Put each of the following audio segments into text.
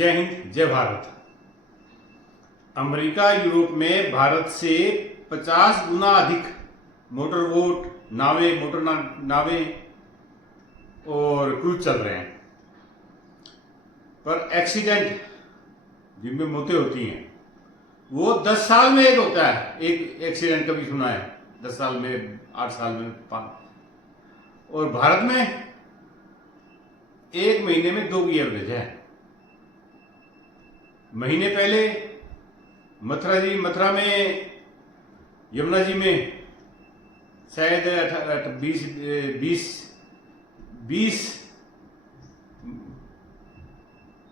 जय हिंद, जय Bharat. America Europe में भारत से 50 गुना अधिक मोटर बोट, नावें और क्रूज चल रहे हैं। पर एक्सीडेंट जिनमें मौतें होती हैं वो 10 साल में एक होता है। एक एक्सीडेंट कभी सुना है 10 साल में, 8 साल में 5। और भारत में एक महीने में 2 की एवरेज है। महीने पहले मथुरा में, यमुना जी में शायद 20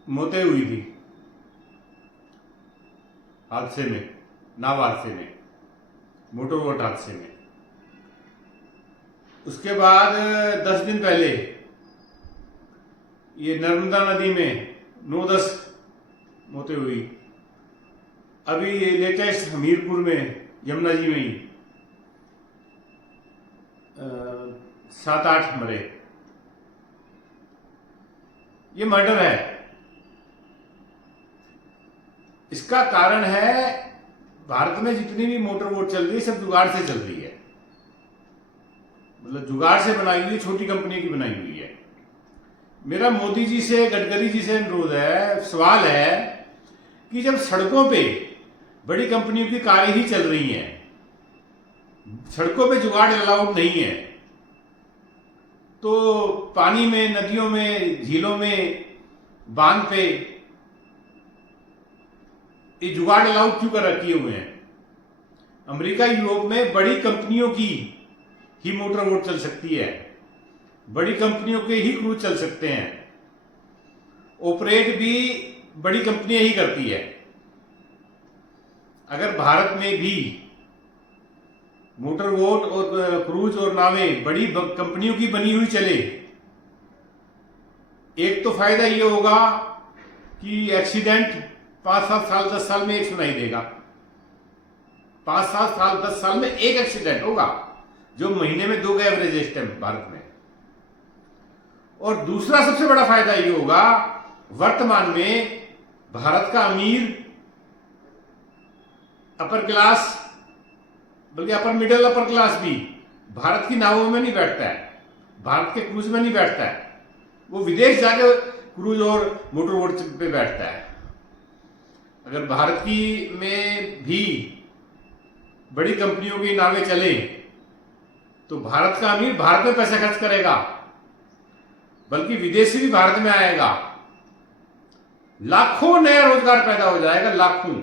मौतें हुई थी हादसे में, नाव हादसे में, मोटर बोट हादसे में। उसके बाद 10 दिन पहले ये नर्मदा नदी में 9-10 मौतें हुई। अभी ये लेटेस्ट हमीरपुर में, यमुना जी में ही 7-8 मरे। ये मर्डर है। इसका कारण है भारत में जितनी भी मोटर बोट चल रही है सब जुगाड़ से चल रही है। मतलब जुगाड़ से बनाई हुई, छोटी कंपनी की बनाई हुई है। मेरा मोदी जी से, गडकरी जी से अनुरोध है, सवाल है कि जब सड़कों पे बड़ी कंपनियों की कारें ही चल रही हैं, सड़कों पे जुगाड़ अलाउड नहीं है, तो पानी में, नदियों में, झीलों में, बांध पे ये जुगाड़ अलाउड क्यों कर रखे हुए हैं? अमेरिका यूरोप में बड़ी कंपनियों की ही मोटर बोट चल सकती है, बड़ी कंपनियों के ही क्रूज चल सकते हैं। ऑपरेट भी बड़ी कंपनियां ही करती है। अगर भारत में भी मोटर बोट और क्रूज और नावें बड़ी कंपनियों की बनी हुई चले, एक तो फायदा ये होगा कि एक्सीडेंट 5-7 साल, 10 साल में एक सुनाई देगा। 5-7 साल, 10 साल में एक एक्सीडेंट होगा, जो महीने में 2 का एवरेज है इस टाइम भारत में। और दूसरा सबसे बड़ा फायदा ये होगा, वर्तमान में भारत का अमीर, अपर क्लास, बल्कि अपर मिडिल, अपर क्लास भी भारत की नावों में नहीं बैठता है, भारत के क्रूज में नहीं बैठता है। वो विदेश जाके क्रूज और मोटर बोट पे बैठता है। अगर भारत की में भी बड़ी कंपनियों की नावें चले तो भारत का अमीर भारत में पैसा खर्च करेगा, बल्कि विदेशी भी भारत में आएगा। लाखों नया रोजगार पैदा हो जाएगा, लाखों।